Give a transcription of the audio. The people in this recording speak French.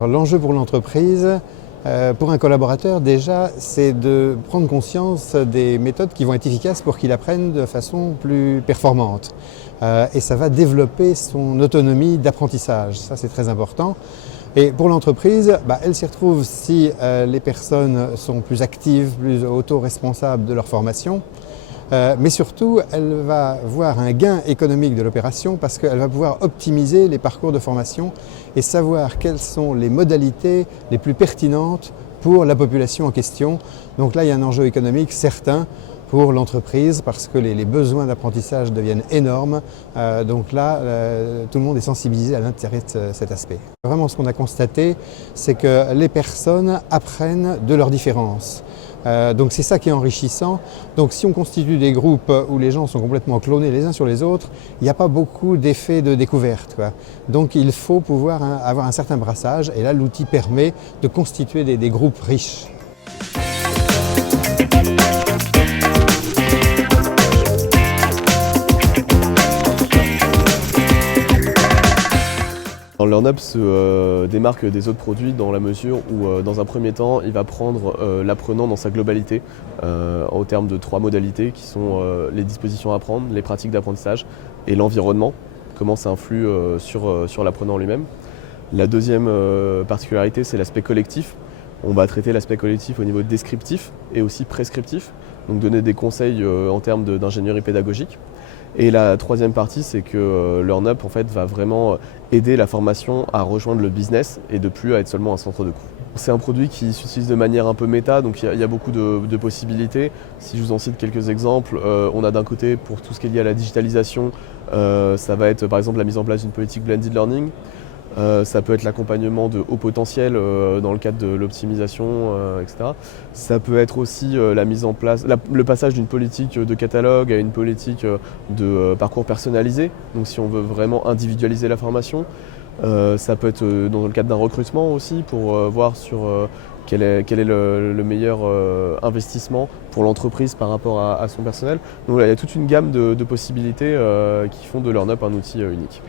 L'enjeu pour l'entreprise, pour un collaborateur déjà, c'est de prendre conscience des méthodes qui vont être efficaces pour qu'il apprenne de façon plus performante. Et ça va développer son autonomie d'apprentissage, ça c'est très important. Et pour l'entreprise, elle s'y retrouve si les personnes sont plus actives, plus auto-responsables de leur formation. Mais surtout, elle va voir un gain économique de l'opération parce qu'elle va pouvoir optimiser les parcours de formation et savoir quelles sont les modalités les plus pertinentes pour la population en question. Donc là, il y a un enjeu économique certain pour l'entreprise parce que les besoins d'apprentissage deviennent énormes. Donc là, tout le monde est sensibilisé à l'intérêt de cet aspect. Vraiment, ce qu'on a constaté, c'est que les personnes apprennent de leurs différences. Donc c'est ça qui est enrichissant. Donc si on constitue des groupes où les gens sont complètement clonés les uns sur les autres, il n'y a pas beaucoup d'effets de découverte, quoi. Donc il faut pouvoir avoir un certain brassage et là l'outil permet de constituer des groupes riches. LearnUp se démarque des autres produits dans la mesure où, dans un premier temps, il va prendre l'apprenant dans sa globalité, au terme de 3 modalités qui sont les dispositions à apprendre, les pratiques d'apprentissage et l'environnement, comment ça influe sur l'apprenant lui-même. La deuxième particularité, c'est l'aspect collectif. On va traiter l'aspect collectif au niveau descriptif et aussi prescriptif, donc donner des conseils en termes d'ingénierie pédagogique. Et la troisième partie, c'est que LearnUp en fait, va vraiment aider la formation à rejoindre le business et de plus à être seulement un centre de coût. C'est un produit qui s'utilise de manière un peu méta, donc il y a beaucoup de possibilités. Si je vous en cite quelques exemples, on a d'un côté pour tout ce qui est lié à la digitalisation, ça va être par exemple la mise en place d'une politique blended learning. Ça peut être l'accompagnement de haut potentiel dans le cadre de l'optimisation, etc. Ça peut être aussi la mise en place, le passage d'une politique de catalogue à une politique de parcours personnalisé. Donc si on veut vraiment individualiser la formation. Ça peut être dans le cadre d'un recrutement aussi pour voir sur quel est le meilleur investissement pour l'entreprise par rapport à son personnel. Donc là, il y a toute une gamme de possibilités qui font de LearnUp un outil unique.